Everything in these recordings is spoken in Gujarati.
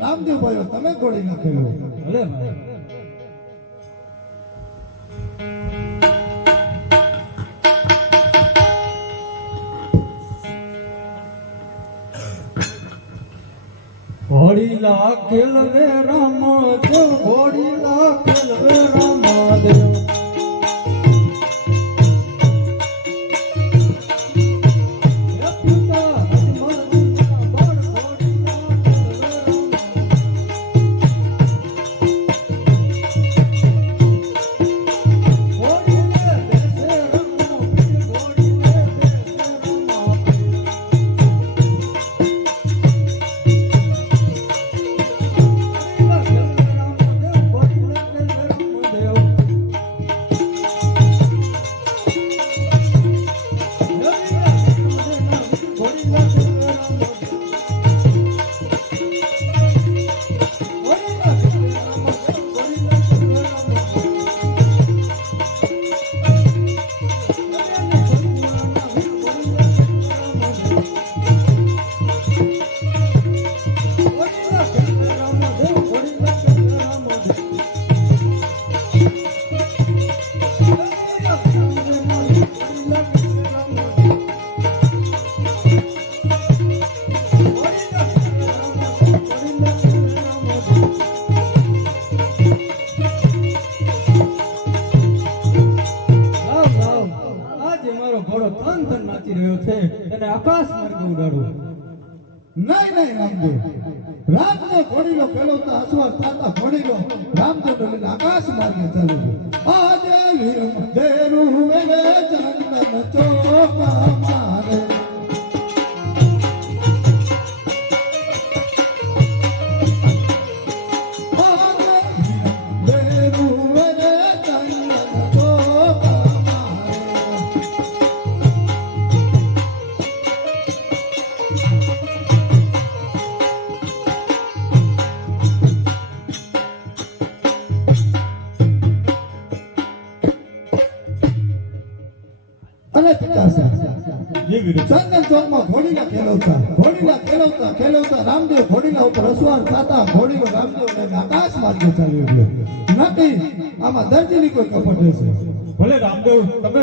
રામદેવ ભાઈઓ તમે ઘોડી નાખેલું ભલે ભાઈ ઘોડી લાખેલ વે રામદેવ ઘોડી લાખેલ વે રામદેવ આકાશ માર્ગે ઉડાડો નહીં નહીં રામદેવ ઘોડીલો પેલો તો અસવાર થાતા ઘોડીલો રામદેવ લઈને આકાશ માર્ગે ચાલે આજે વીર દેરું વેલે ચંદન ચોકા મારે ચંદન ચોકમાં ઘોડીલા ખેલવતા રામદેવ ઘોડીલા ઉપર અસવાર થતા ઘોડીલો રામદેવ લઈને આકાશ માર્ગે ચાલ્યો ગયો નક્કી આમાં દર્દીની કોઈ કપટ રહેશે ભલે રામદેવ તમે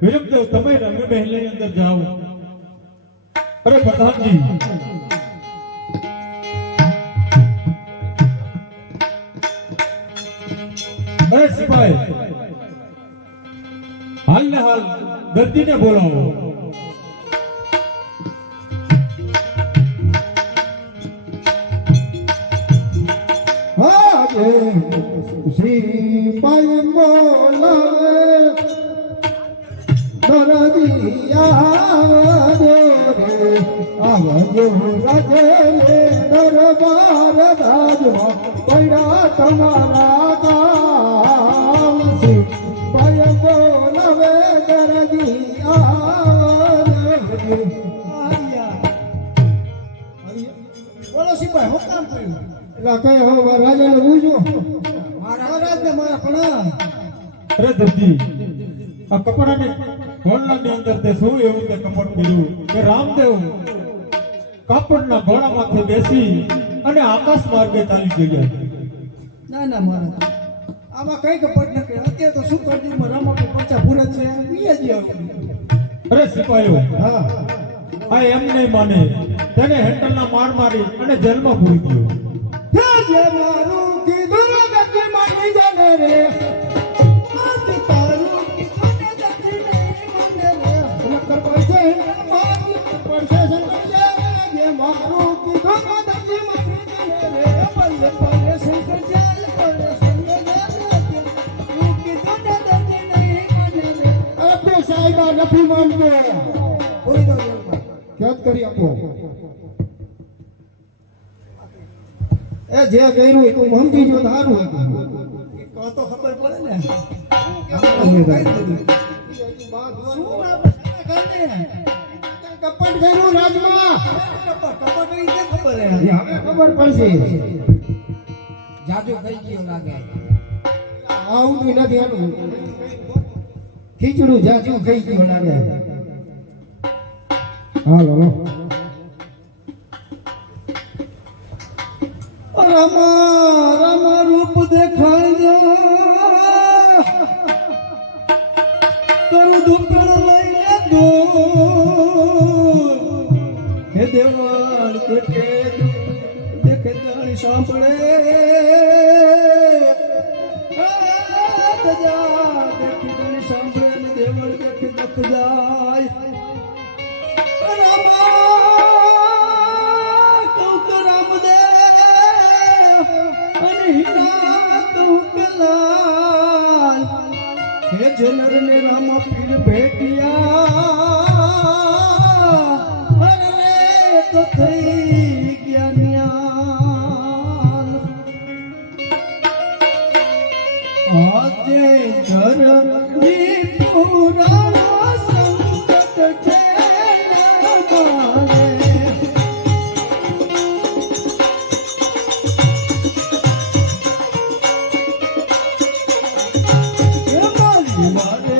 વિરમદેવ તમે રંગ મહેલની અંદર જાઓ અરે પ્રધાનજી અરે સિપાહી હાલ ને હાલ દર્દીને બોલાવો શ્રી પાય બોલાવે આવજો રાજે દરબાર રાજમાં પૈડા તમારા કામ શ્રી પાય બોલાવે દરદી બોલો સિપાહી હું કામ કર્યું એટલે કઈ હવે રાજાને પૂછો ને મારા પણ અરે દરજી આ કપડાને ઘોડાની અંદર તે શું એવું તે કપડ કર્યું કે રામદેવ કાપડના ઘોડા માથે બેસી અને આકાશ માર્ગે ચાલી ગયા. ના ના મહારાજ આમાં કઈ કપટ નથી. અત્યારે તો શું કરતી રામાપી પચા પૂરા છે ઈ જ આવું. અરે સિપાહીઓ હા આ એમ નહીં માને તેને હેન્ડલના માર મારી અને જેલમાં પૂરી દીધો. જે મારું કીધું નથી માની જાને રે આથી તારું કીધું નથી માને રે નકર પડશે મારું પડશે શંકર જે મારું કીધું નથી માની જાને રે પલ્લે પલ્લે શંકર ચાલ પલ્લે શંકર તું કીધું નથી નહીં માને રે અબે સાહેબા નથી માનતો કોઈ દો યાદ કરી આપો. એ જે કર્યું એ તું સમજી જો તો સારું હતું. તો ખબર પડે ને શું કપટ કર્યું રાજમાં કપટ કરી કે ખબર હે હવે ખબર પડશે. જાજુ થઈ ગયો લાગે આવું નથી આનું ખીચડું જાજુ થઈ ગયો લાગે. હાલો રામા રામા રૂપ દેખાય કરું દુપણ લઈને દો હે દેવળ દેખે દેખે તારી સાંભળે ગજા દેખી તારી સાંભળે ને દેવળ દેખે દખ જાય जनर ने रामा पीर भेटिया अरे तो થઈ ગયા જ્ઞાન આજે ધરતી પુરા સંકટ છે મારે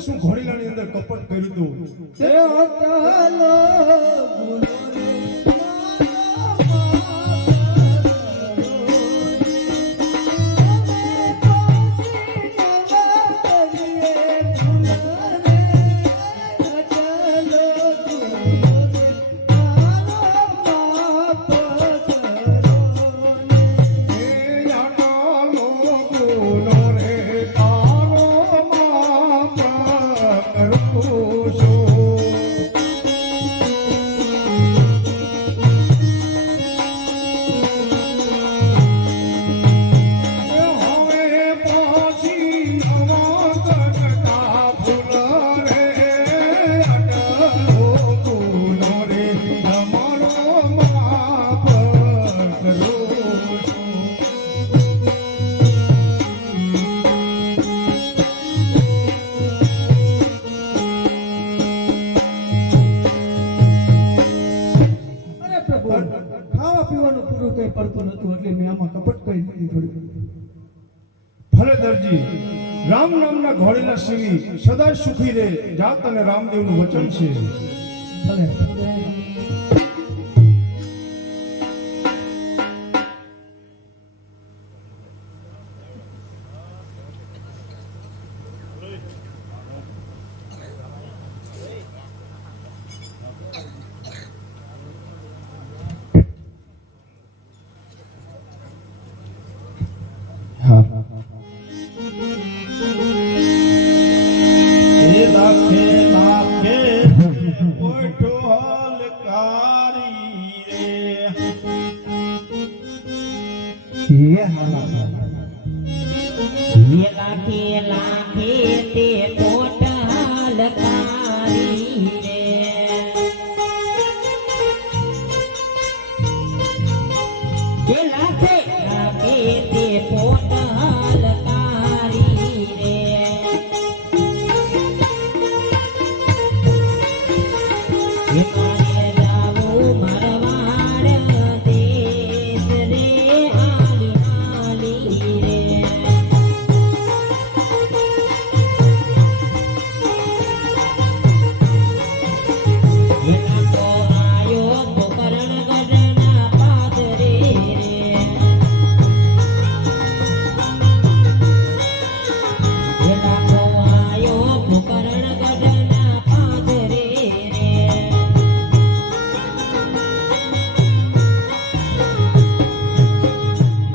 શું ઘોડીલાની અંદર કપટ કર્યું હતું તે ચાલો ભૂલો રે ખાવા પીવાનું પૂરું કઈ પડતું નતું એટલે મેં આમાં કપટ કરી દીધી થોડી. ભલે દરજી રામ નામના ઘોડીલા સિંહ સદા સુખી રહે જાત અને રામદેવનું વચન છે. ભલે એ લાખે લાખે ઓઠો હલકારી રે એ હાલા ये लाखे लाखे ते पोटाल कारी रे ये लाखे लाखे ते पोटाल कारी रे ये मारे जाऊ मरवाड़ देश रे आली आली रे એના તો આયો પોકરણ ગઢના પાદરે રે એના તો આયો પોકરણ ગઢના પાદરે રે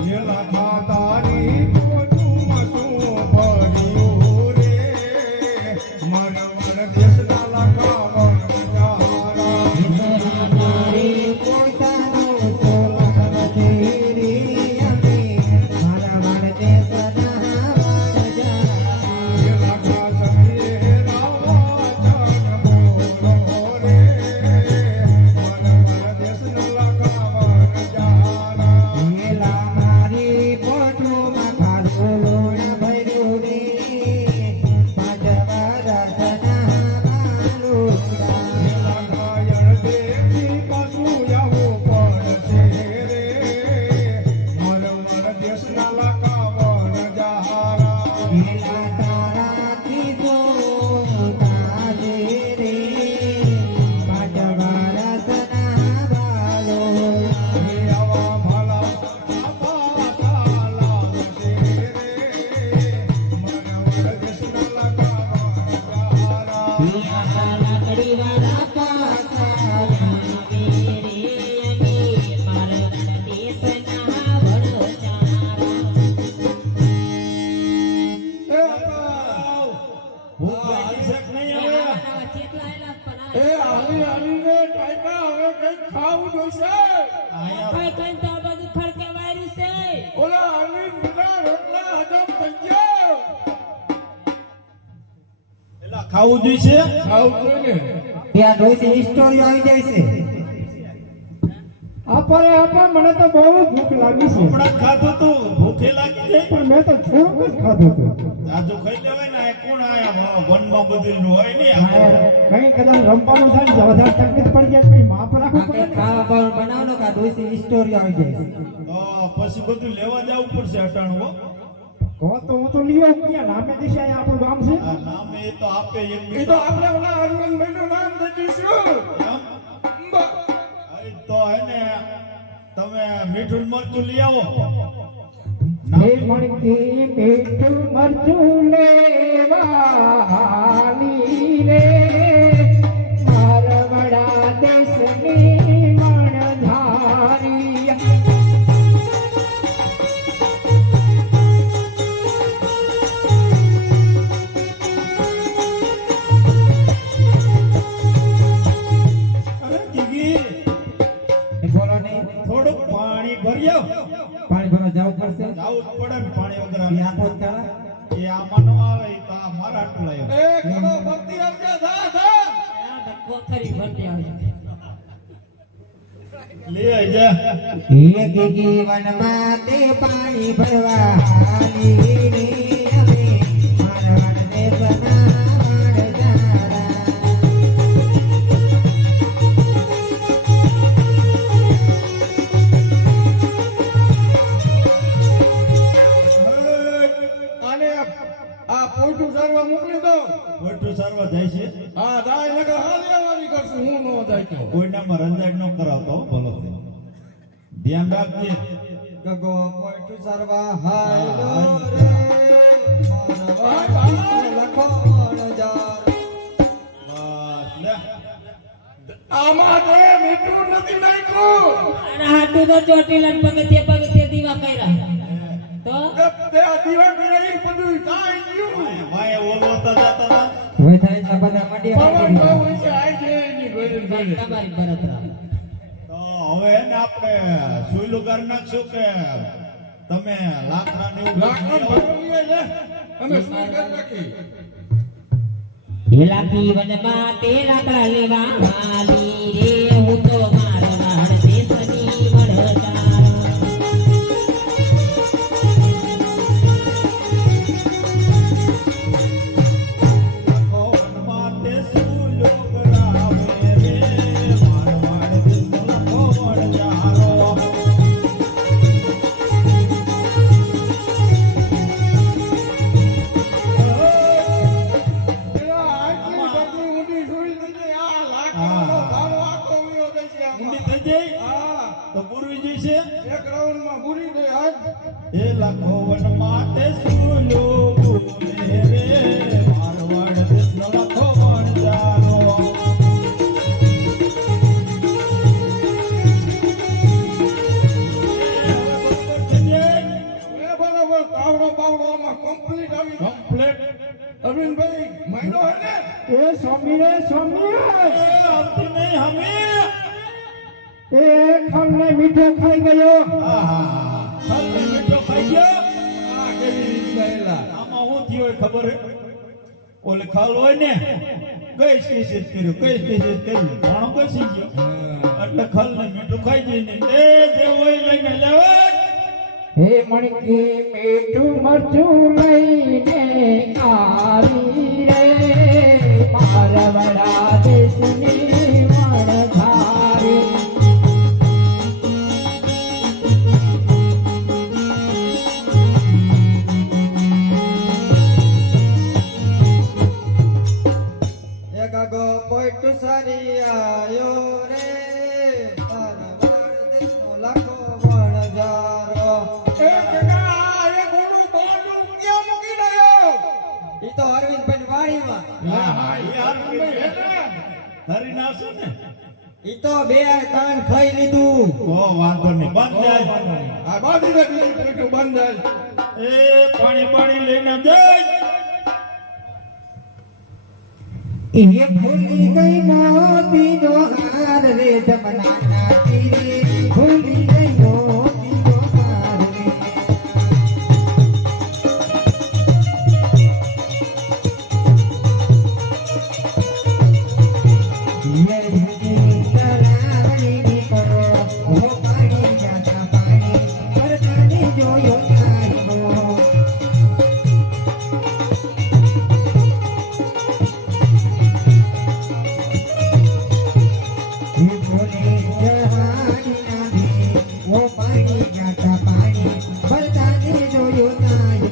એ લાખા તારી પોચુમાં શું ભર્યું રે મરવર દેશના લાખા વનજારા તારે પોતાનો સોલખ તેરી અમે મારા વાડે સદા વાડ જા એ લાખા સમીએ રાવા ચરણ બોલો રે મરવર દેશના લાખા વનજારા મેલા મારી પોટુમાં ખાધો લોણ ભર્યું રે પાંચવા રસના માલુડા લાખાયણ દેવજી પાછું આવવું પડશે રે મરવર દેશના લાખા વનજારા મેલા તારાથી જોતા જે રે પાંચવા રસના બાલો આવા ભાલા આપા લાવશે રે મરવર દેશના લાખા વનજારા લાકડી વાળા પાસા આવે રે અને મારવાડ દેશના વડચારા એ આલી આલીને ટાઈપા હવે કઈ ખાવું જોઈશે ઓલા આલી બિના રોટલા હજમ થઈ ગયો એલા ખાવું જોઈશે ખાવું જોઈએ ને ત્યાં ડોસી સ્ટોરી આવી જાય છે આપા મને તો બહુ ભૂખ લાગી છે હમણાં ખાધું તું ભૂખે લાગી જાય પણ મેં તો થોડુંક જ ખાધું હતું આજુ ખાઈ લેવાય ને આ કોણ આયા વનમાં બધું હોય ને કઈ કદાચ રમવાનું થાય ને વધારે તકલીફ પડી જાય કઈ માપ રાખવું પડે ને. ખાવા બનાવનો કા ડોસી સ્ટોરી આવી જાય પછી બધું લેવા જવું પડશે અટાણું હો કહો તો હું તો લઈ આવું ક્યાં નામે દિશે અહીંયા આપણું ગામ છે આ નામ એ તો આપે એક એ તો આપણે ઓલા હનુમાનભાઈનું નામ દઈશું. તો એને તમે મીઠું ને મરચું લઈ આવો હે મણકી મીઠું મરચું લેવાની રે મારવાડા દેશની મણધારી અરે જીગી બોલો ને થોડુંક પાણી ભર્યો પાણી ભરવા જવું પડશે જાવું જ પડે ને પાણી વગર એ આપો જ ખરા. એ આમાં ન આવે ઈ તો આ મારા આટલું લાવ્યો એ કરો ભક્તિ આપજે થા થા. આ કોથળી ભરતી આવજો લે આજા ગીગી વનમાં તે પાણી ભરવા હાલી રે અમે મારવાડ દેશના મણધારા આને આ પોઈટું સારવા મોકલી દો. મોટું સારવા જાય છે હા જાય નકર હાલ્યાવાળી કરશું હું નો જાય તો. કોઈનામાં રંજાડ ન કરાવતો હો, ભલો છે. ધ્યાન રાખજે ગગો પોઈટું સરવા હાયલો રે, લખો મણજાર બસ લે આમાં તે મીઠું નથી નાખ્યું. અને હાટું તો ચોટીલા પગથિયે દીવા કર્યા તો તે આ દીવા કરી બધું કાઈ ગયું. વાય ઓલો તો જાતા હતા હવે થાય છે બધા મંડિયા પવન બહુ છે આઈ છે એની ઘરે ઘરે. તમારી બરતરા તો હવે એને આપણે સુઈલું કરી નાખશું કે તમે લાકડા ને એવું લાકડા બધું લઈ ભરવાની છે. અમે શું કરી નાખી. હેલાકી વનમાં તે લાકડા લેવા હાલી રે હું તો મારવાડ દેશની મણધારા આવો. માટે સુઈલું કરાવે રે, મારવાડ દેશનો લખો વણજારો. પેલા આટલી બધી ઊંડી સુઈ દીધી. આ લાકડાનો ધારો આખો ઉયો થઈ છે ઊંડી આમાં. થઈ જાય હા તો પૂરવી જશે એક રાઉન્ડમાં પૂરી દે આજ. એ લખો વન માટે સુઈલું બોલે રે, મારવાડ દેશનો લખો વણજારો. એ બરાબર તાવડો બાવડો આમાં કમ્પ્લીટ આવી ગયો. કમ્પ્લેટ અરવિંદભાઈ મહિનો હે ને એ સ્વામી આવતી નહીં હમી. એ ખામને મીઠો ખાઈ ગયો આહા, ખાલી મીઠો ખાઈ ગયો. આ કેવી રીતના એલા. આમાં શું થયું હોય ખબર હે? ઓલે ખાલ હોય ને કઈ સ્પેશિયલ કર્યું ઘણો કઈ ગયો એટલે ખાલ ને મીઠું ખાઈ જઈને એ જે હોય લઈને લેવાય. હે મણકી મીઠું મરચું લઈને આવી રે મારવાડા દેશની મણધારી એક ગો પોઈટ સારી આયો રે મારવાડ દેશનો લખો વણજારો એ જગા એ ગોડું બોડું ક્યાં મૂકી દયો. ઈ તો અરવિંદભાઈ વાડીમાં હા, હા, એ હારું અરવિંદભાઈ હે કર્યું. ને ધરીને આવશે ને ઈ તો 2-3 ખાઈ લીધું ઓ વાંધો નહીં બંધ જાય. આ બાંધી રાખી પેટું બંધ જાય. એ પાણી લઈને જાય. એ ભૂલી ગઈ મોતી નો હાર રે જમનાના તીરે ભૂલી ગઈ મોતી નો હાર રે ये भूली तरावणी नी करो ओ पाणी जाता पाणी परताने જોયો તારો પાણી જાતા પાણી બધાને જોયું નાય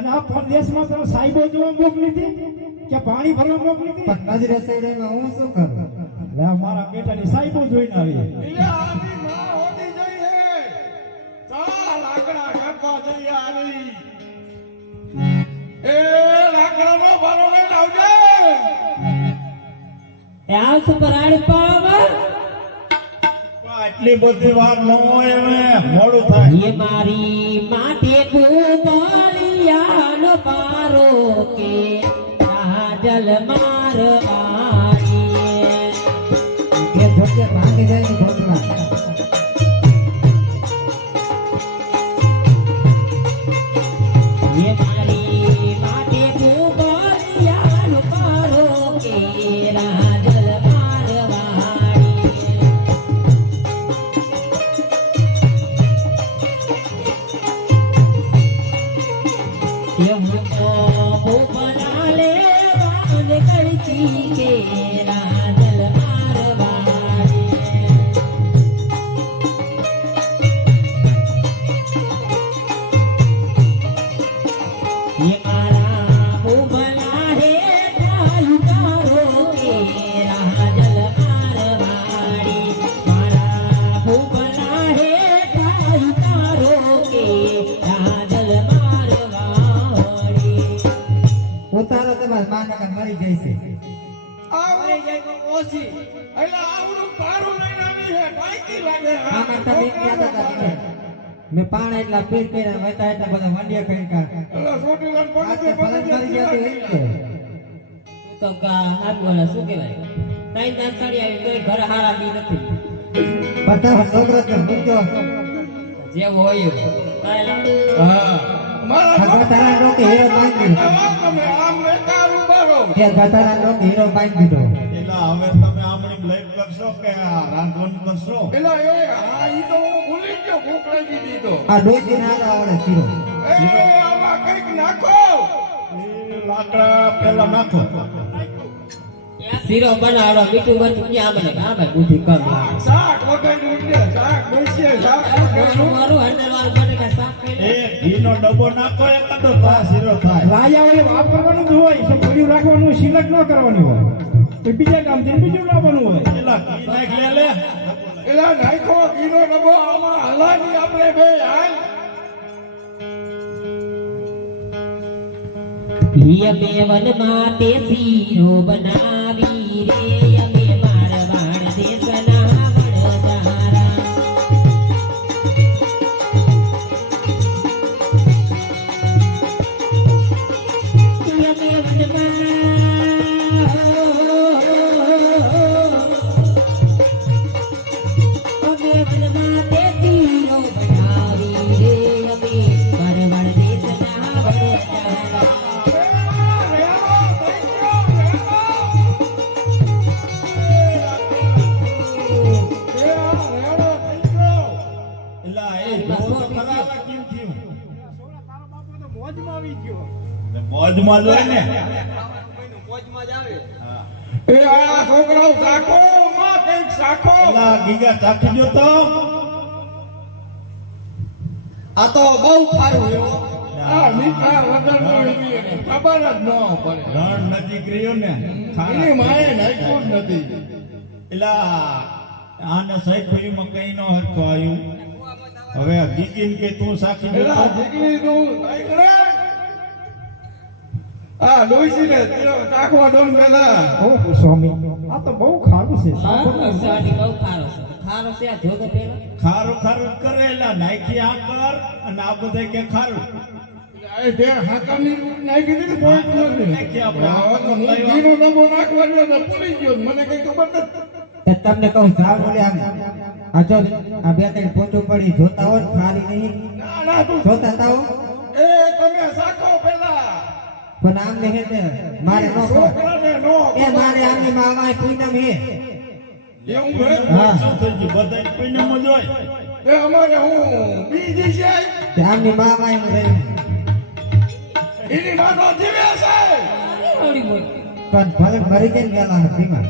તને આ પરદેશમાં તને સાહેબો જોવા મોકલી હતી કે પાણી ભરવા મોકલી હતી? પણ નજરે સૈડામાં હું શું કરું? લે મારા બેટાની સાહેબો જોઈને આવી. એટલે આની માં હોતી જઈ હે ચા લાકડા કાપવા જઈ આરી એ લાકડાનો ભારો લઈને આવજે એ આવશું પરાડ પાવર આટલી બધી વાર ન હોય હવે મોડું થાય. એ મારી માટે કુમારિયાનો પારો કે કાજલ મારવાડી કે ધોકે ભાંગી જાય ને ધોકલા. એ મારી માટે કુમારિયાનો પારો કે કાજલ મારવાડી એવું તો ભૂપના લેવાન કરતી કે રાજલ મારવાડી ये मारा भूपना हे तालुकारो के राजल मारवाड़ी मारा भूपना हे तालुकारो के राजल मारवाड़ी ઉતારો તમારા માનકા મરી જાય છે. એટલે આવડું પારું લઈને આવી હે ટાઈકી લાગે આમાં તમે એમ કહેતા હતા કે મેં પાણ એટલા પેટ કર્યા વતા એટલા બધા વંડિયા કરી કાઢ. એટલે છોટી લઈને આ પડી તો ફરજ કરી ગયા તો એમ કે તો કા હાથ બોલા શું કહેવાય તાઈ દાન સાડી આવી તોય ઘર હારા દી નથી બધા છોકરો તો મૂક્યો. જે હોય એવું કાંઈ લાગે હા મારા ગતારા રોકે હીરો બાંધી દીધો. તમે આમ બેકાર ઉભારો કે ગતારા રોકે હીરો બાંધી દીધો. એટલે હવે તમે આમણી લઈ કરશો કે આ રાંધવાનું કરશો? એટલે એ હા ઈ તો હું ભૂલી ગયો ભૂખ લાગી દીધી તો આ ડોસી ના આવડે શીરો. એ આમાં કંઈક નાખો એ લાકડા પેલા નાખો. શીરો બનાવડો મીઠું મરચું ક્યાં બને કાં ભાઈ બુદ્ધિ કમ શાક વગાડી ઉઠે શાક બેસીએ શાક વગાડ્યું. મારું હંડરવાલ બને કે શાક ખાઈ એ ઘીનો ડબ્બો નાખો એકાદો તો આ શીરો થાય. રાજા વડે વાપરવાનું જ હોય તો પડ્યું રાખવાનું સિલેક્ટ ન કરવાની હોય તો બીજા કામ થી બીજું લાવવાનું હોય. પેલા ઘી નાખ લે એટલે નાખો ઘીનો ડબ્બો આમાં હલાવી આપણે બે હાલ અમે વન માટે શીરો બનાવી રે અમે મારવાડ દેશના વડદારા અમે વનમાં તે શીરો બનાવી રે અમે મારવાડ દેશના વડદારા એલા એ જોવો તો ખરા આ કેમ થયું? મોજમાં આવી ગયો. એટલે મોજમાં જ હોય ને. હા. એ આ છોકરાઓ શાખો માં કંઈક શાખો એલા ગીગા ચાખી જો તો. આ તો બહુ સારું એવો. આ મીઠા વગરનો એની ખબર જ ન પડે રણ નજીક રહ્યો ને એની માએ નાખ્યું જ નથી એલા આને સાઈખોઈમાં કઈ નો હરખો આવ્યું. હવે આ ગીગીને કે તું સાખી જો એલા તો. દીકરી નું આ ડોસીને ચાખવા દો ને પેલા ઓહો સ્વામી આ તો બહુ ખારું છે. હા, સાડી બહુ ખારો છે. ખારો છે આ જોતો પેલા. ખારું ખારું કરે એલા નાખી આ કર અને આ બધા કે ખારું એ બે હાકાની નાખી દીધી પોઈન્ટ નથી નાખી આપણે હવે તો હું લાવ્યા. ઘીનો ડબ્બો નાખવા ગયો ને ભૂલી ગયો મને કઈ ખબર નથી એ તમને કહું જાવ બોલે આમ આ જો આ બે ત્રણ પોચું પડી જોતા હો ને ખાલી નહીં ના ના તું જોતા તાઓ એ તમે શાખો પેલા પણ આમને હે તે મારે નો કહો. છોકરાને નો એ મારે આમની મામાએ પૂનમ હે. એવું હે હા શું થઈ ગયું? બધાય કોઈને મજ હોય. એ અમારે હું બીજી છે તે આમની મામાએ હું રહી એની માનો જીવે છે આવડી મોટી. પણ ભલે મરી જાય ને ગયેલા બીમાર.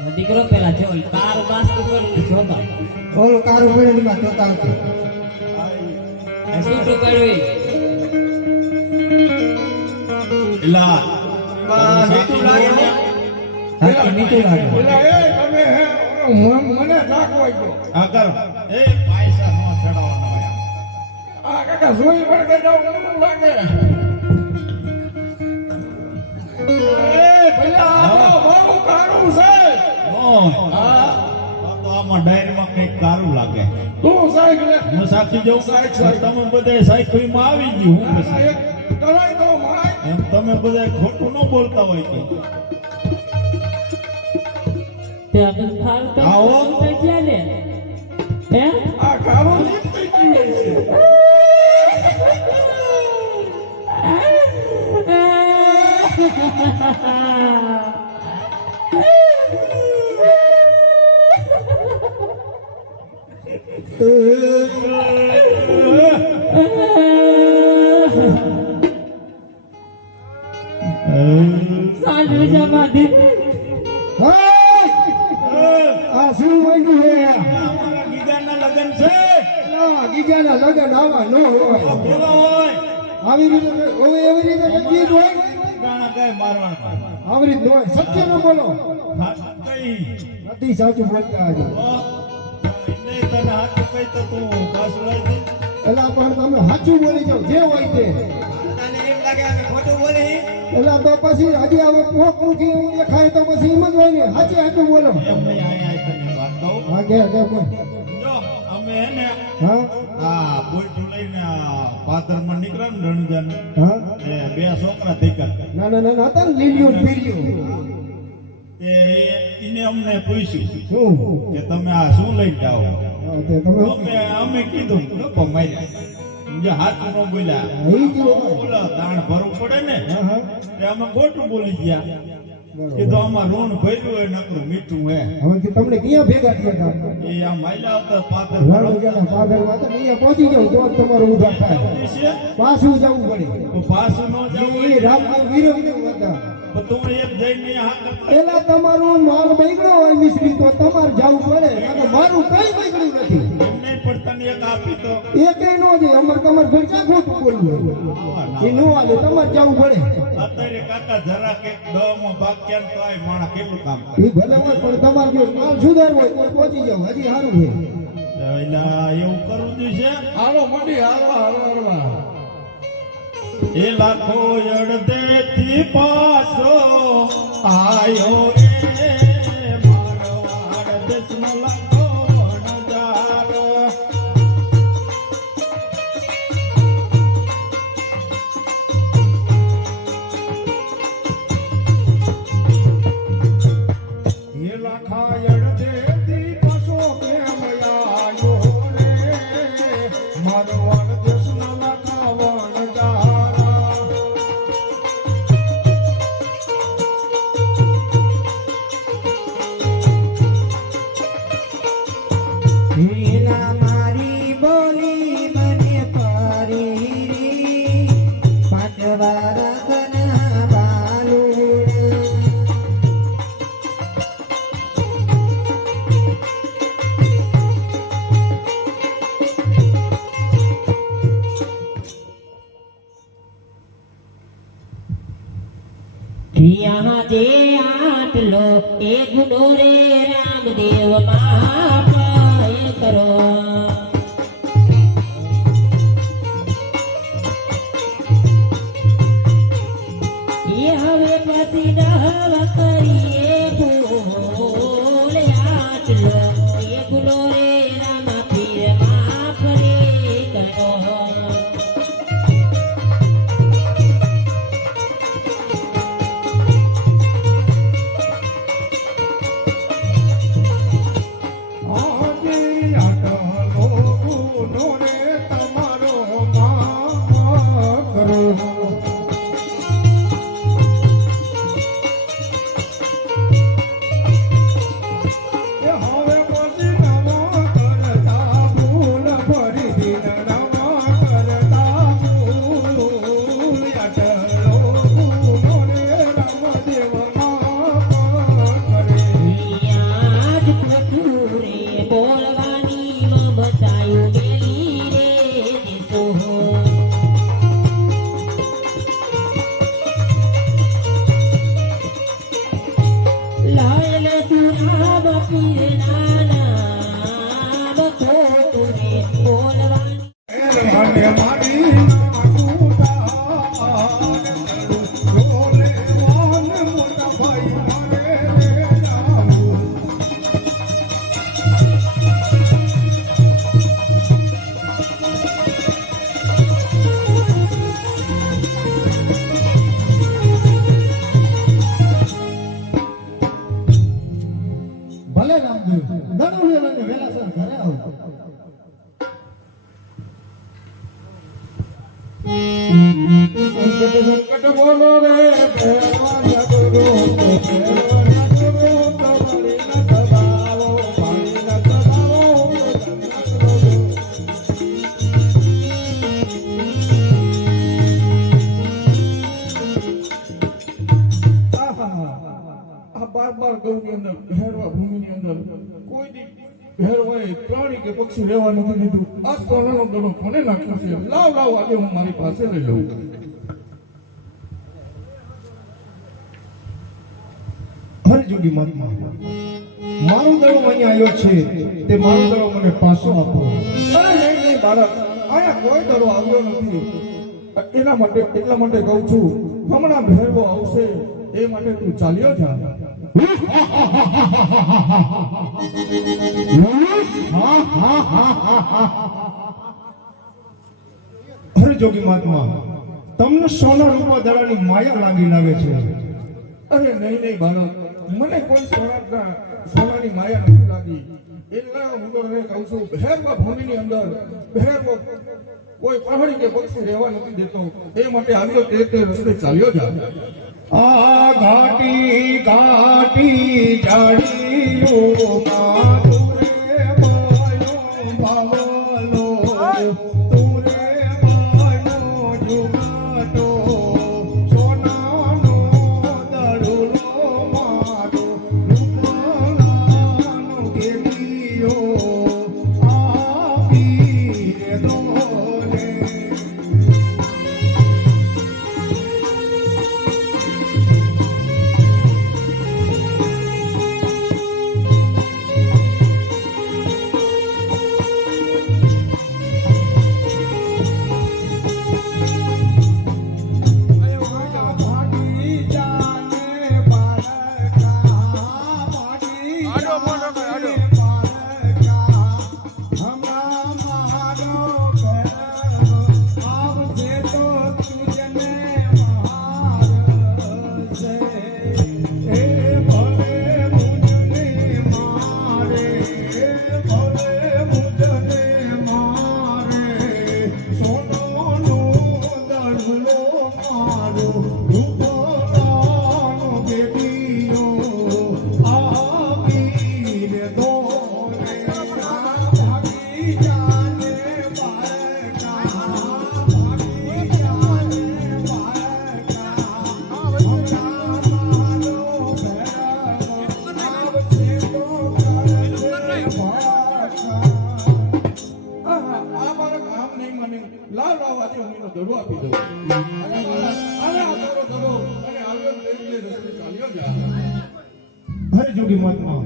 આ દીકરો પેલા જો કાર બાસ્તુ કરી જોતા ઓલું કારું પડ્યું એમાં જોતા આવતું. શું શું કર્યું એલા બા મીઠું લાગે હો. સાચું મીઠું લાગે. પેલા એ તમે હે મને નાખવા ગયો આ કરો એ પૈસા નો ચડાવવાનો હોય આ કાકા જોઈ પડે જાવ મને લાગે એ પેલા આ બહુ કારું છે હા તો આમાં ડાયરીમાં કઈક કારું લાગે તું સાહેબ લે હું સાચી જઉં તમે બધા સાયકલમાં આવી ગયું હું પછી કરાઈ દો માય એમ તમે બધા ખોટું ન બોલતા હોય કે તે આપણે ફાલતુ આવો. થઈ ગયા લે હે આ કારું જીતી ગયું છે સાંજુ જમાડી આ શું માંગ્યું હે અમારા ગીગાના લગ્ન છે ગીગાના લગન આવા ન હોય તો કેવા હોય આવી રીતે હવે એવી રીતે નથી જ હોય ગાણા ગાય મારવાના આવી રીતે ન હોય સત્ય ન બોલો કઈ નથી સાચું બોલતા આજે નહીં તને હાથ કઈ તો તું પાછું લઈ દે એલા પણ તમે સાચું બોલી જાઓ જે હોય તે તને એમ લાગે અમે ખોટું બોલી એલા તો પછી હજી હવે પોક મૂકી એવું દેખાય તો પછી એમ જ હોય ને સાચું સાચું બોલો એમ નહીં આય તને વાત કહું હા કે બોલ જો અમે હે ને હા આ બોઈઠું લઈને પાદરમાં નીકળ્યા ને રણજન હા એ બે છોકરા દીકરા ના ના ના હતા ને લીલિયો ને પીલિયો એને અમને પૂછ્યું શું કે તમે આ શું લઈને જાઓ હા, તે તમે અમે કીધું ગપ્પા માર્યા જે હાથ નો બોલ્યા ઈ જ હોય. બોલો તાણ ભરવું પડે ને હા હા તે અમે ખોટું બોલી ગયા બરોબર. કીધું આમાં ઋણ ભર્યું હોય નકરું મીઠું હે હવે કે તમને ક્યાં ભેગા થયા હતા એ આ માયલા હતા પાદર રણુજાના પાદરમાં તો અહીંયા પહોંચી જાવ તો જ તમારું ઉધાર થાય છે પાછું જવું પડે તો પાછું ન જવું એ રામના વિરોધી હતા તો તું એક જઈને હાથ પેલા તમારું માલ બગડ્યો હોય મિશ્રી તો તમારે જવું પડે અને મારું કઈ બગડ્યું નથી એમને પણ તને એક આપી તો એ કઈ નો છે અમારે તમારે ઘર ક્યાં ખોટું બોલવું હોય એ નો હાલે તમારે જવું પડે અત્યારે કાકા જરા કે દવામાં ભાગ ક્યાં તો આય માણા કેટલું કામ કરે એ ભલે હોય પણ તમારે જો માલ સુધાર હોય તો પહોંચી જાવ હજી સારું હોય એલા એવું કરવું જોઈએ હાલો મંડી હાલવા હાલવા એ લાખો અડધેથી પાછો આયો રે મારવાડ દેશનો લાખો વણજારો એ લાખાયણ દેતી પાછો કેમ આયો રે મારવાડ દેશના લાખા વણજારા હીરા મારી બોલી મને પરી પાંચ વારસના બાલુડા यहाँ जे आटलो ए गुनो रे रामदेव माप ए करो ये हवे पति डहव करिए फूल आटलो ए गुनो रे राम पीर माप रे करो આજે આટલો ગુનો રે તમારો માફ કરો સંકટ બોલો રે ભેરવા ગુરુ તો ભેરવા ગુરુ તો પાણી ન દબાવો પાણી ન દબાવો આ બાર ગૌની અંદર ભેરવા ભૂમિની અંદર કોઈ દી ભેરવાએ પ્રાણી કે પક્ષી રહેવા નથી દીધું. આ સોનાનો દડો કોને નાખ્યો છે? લાવ આજે હું મારી પાસે લઈ લઉં. હરજોગી મહાત્મા, મારો દડો અહીંયા આવ્યો છે, તે મારો દડો મને પાછો આપો. અરે નહીં બાળક, અહીંયા કોઈ દડો આવ્યો નથી. એટલા માટે કહું છું, હમણાં ભેરવો આવશે એ માટે તું ચાલ્યો જા. હરજોગી મહાત્મા, તમને સોના રૂપા દડાની માયા લાગે છે. અરે નહીં બાળક, મને કોઈ સોનાની માયા નથી લાગી. એટલે હું તો તને કહું છું, ભેરવા ભૂમિની અંદર ભેરવો કોઈ પહાડી કે પક્ષી રહેવા નથી દેતો. એ માટે આવ્યો તે રસ્તે ચાલ્યો જા. આ ઘાટી ઘાટી જાડીઓ માતુરે બાયો બાવલો તુરે બાયો જુગાટો સોનાનો દડુલો મારો રૂપલાનો ગેલિયો આપી રે દોલે. હરજોગી મહાત્મા,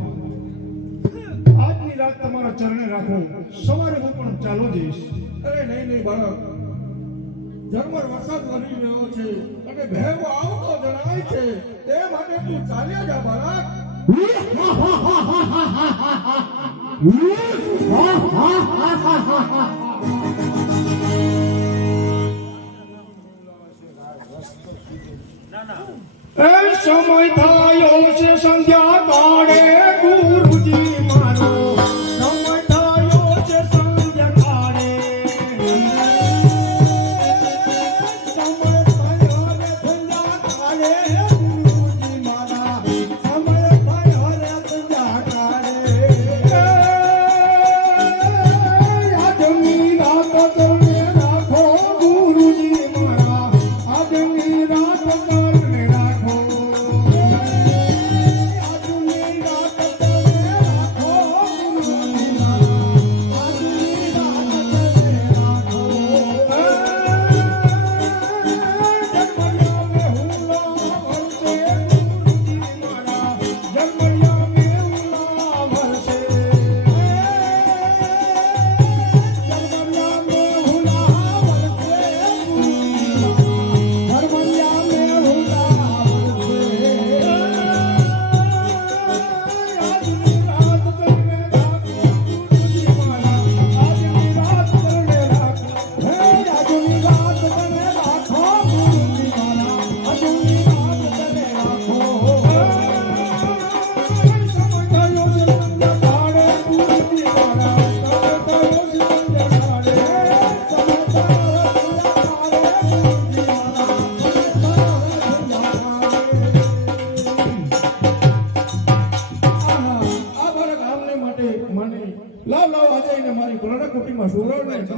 આજની રાત તમારા ચરણે રાખો, સવારે હું પણ ચાલો જઈશ. અરે નહીં બાળક, ઝરમર વરસાદ વધી રહ્યો છે અને ભેરવો આવતો જણાય છે, તે માટે તું ચાલ્યા જા બાળક. એ સમય થયો છે સંધ્યા કાળે ગુરુજી મારો, સમય થયો છે સંધ્યા કાળે. સમય થયો રે સંધ્યા કાળે ગુરુજી મારા, સમય થયો રે સંધ્યા કાળે. આજની રાત તમને રાખો ગુરુજી મારા, આજની રાત તમને રાખો.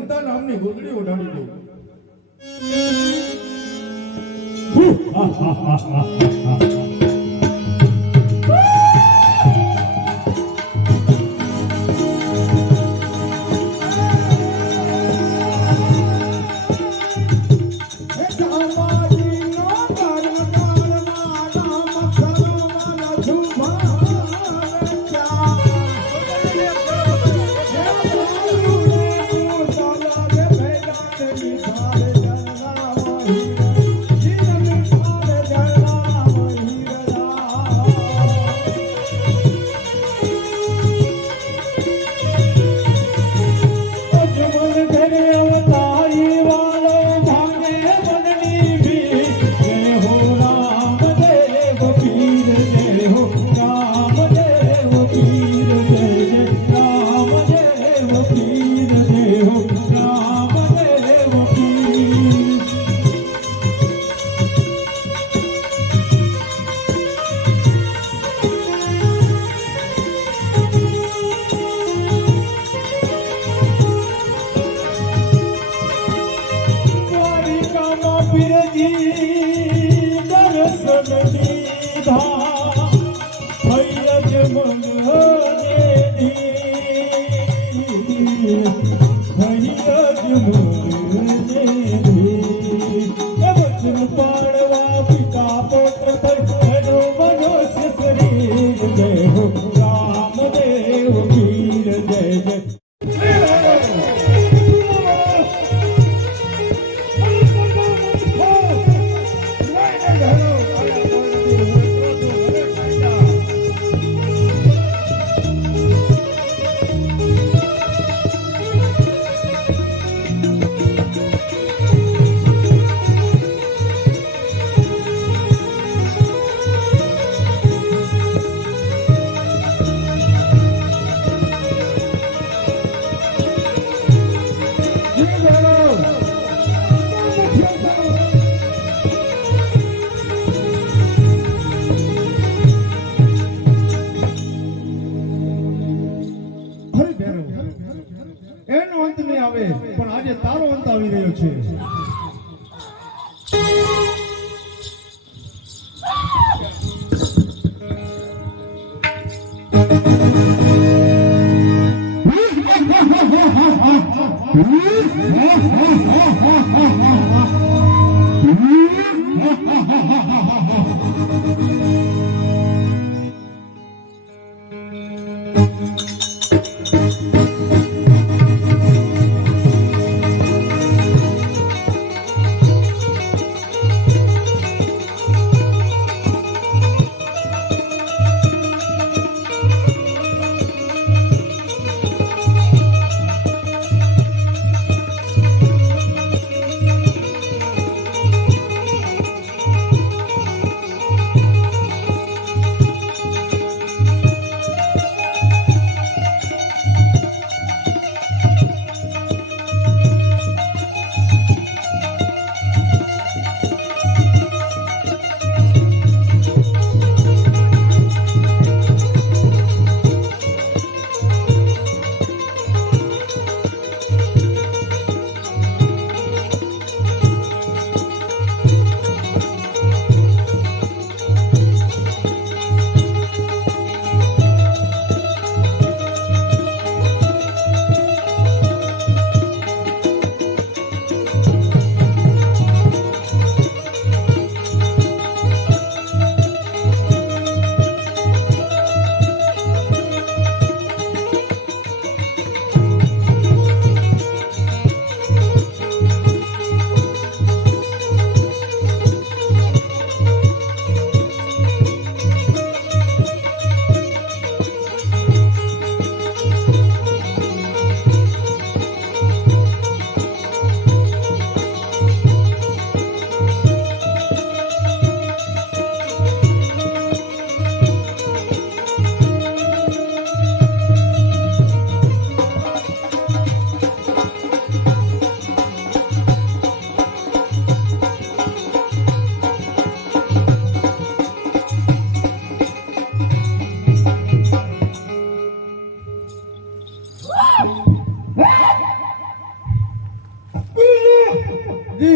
મમતા નામની ગોદડી ઉડાડી દઉં.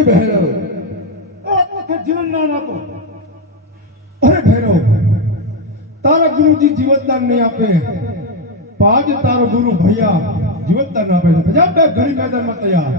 ભૈરવ એક વખત જીવન દાન આપો. અરે ભૈરવ, તારા ગુરુજી જીવતદાન નહીં આપે, તો આજે તારો ગુરુ ભૈયા જીવતદાન આપે છે. જા બે ઘડી મેદાનમાં તૈયાર.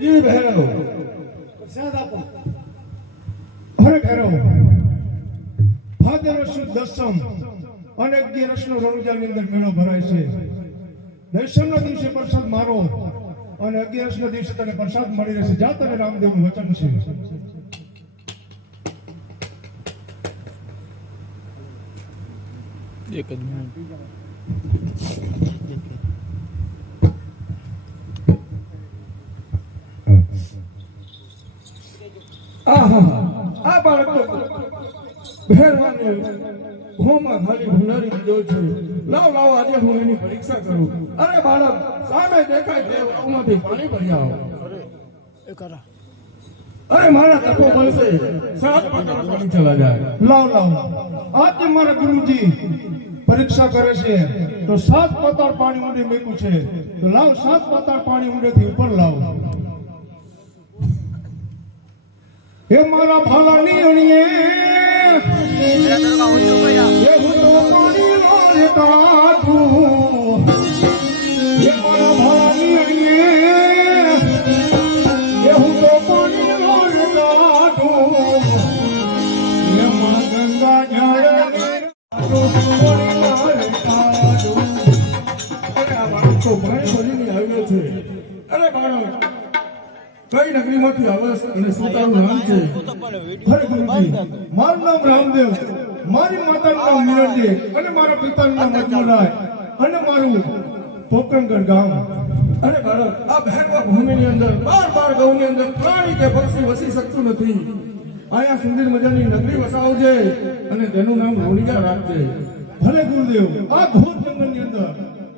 જી ભૈરવ પ્રસાદ આપો. અરે ભૈરવ, ભાદરવા સુદ દસમ અને 11 નો રણુજાની અંદર મેળો ભરાય છે. દસમના દિવસે પ્રસાદ મારો અને 11ના દિવસે તને પ્રસાદ મળી રહેશે. જા, તને રામદેવનું વચન છે. આ બાળક તો ભેરવાની હોમાં ખાલી ભૂલારી દીધો છે. લાવ લાવ આજે હું એની પરીક્ષા કરું. અરે બાળક, સામે દેખાય તે વાવમાંથી પાણી ભરી આવો. અરે મારા તકો મળશે, 7 પટાર પાણી ચલા જાય. લાવ લાવ, આજે મારા ગુરુજી પરીક્ષા કરે છે તો 7 પાતાળ પાણી ઊંડે મેકું છે. તો લાવ, 7 પાતાળ પાણી ઊંડેથી ઉપર લાવ. એ મારા ભાલાની અણીએ એ હું તો પાણી નો કાઢું. એ મારા ભાલાની અણીએ એ હું તો પાણી નો કાઢું. એ માં ગંગા જળ તો પાણી ભરીને આવ્યો છે. અરે બાળક, કઈ નગરીમાંથી આવસ અને શું તારું નામ છે? હરે ગુરુજી, મારું નામ રામદેવ, મારી માતાનું નામ મિનરજી અને મારા પિતાનું નામ મજમુરાય અને મારું પોકરણગઢ ગામ. અરે બાળક, આ ભેરવા ભૂમિની અંદર 12 ગૌની અંદર પ્રાણી કે પક્ષી વસી શકતું નથી. આયા સુંદર મજાની નગરી વસાવજે અને તેનું નામ રણુજા રાખજે. ભલે ગુરુદેવ, આ ઘોર જંગલની અંદર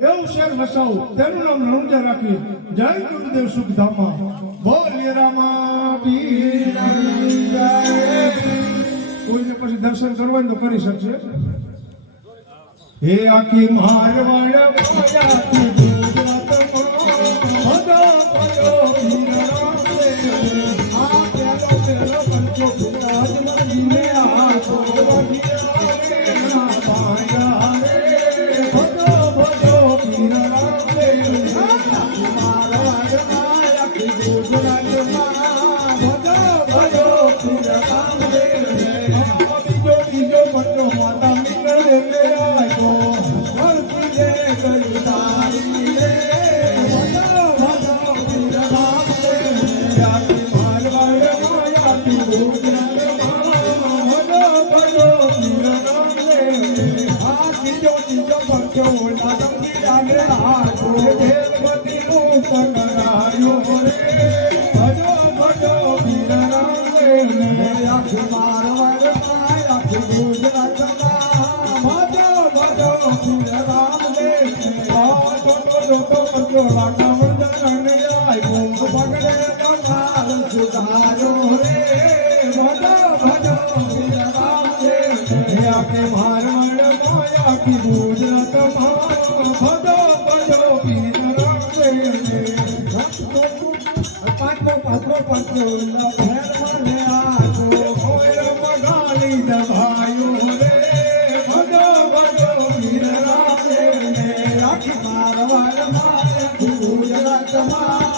એવું શહેર વસાવ, તેનું નામ રણુજા રાખી. જય ગુરુદેવ સુખધામા. બોલીએ રામા પીરની જય. કોઈને પછી દર્શન કરવા તો કરી શકશે. હે આખી મારવાડ માયાથી ગુજરાતમાં બધા પદો પીરરાવે. આ પેલો પંચો ગુજરાતમાં જીવે આ ભગવાન આવે ના પાયા રે. ભજો ભજો પીરરાવે. આખી મારવાડ માયાથી ગુજરાતમાં ભજો ભજો પીરરાવે. બીજો પંચો માતા મિત્ર રે આયો. મારવાડ જગમાં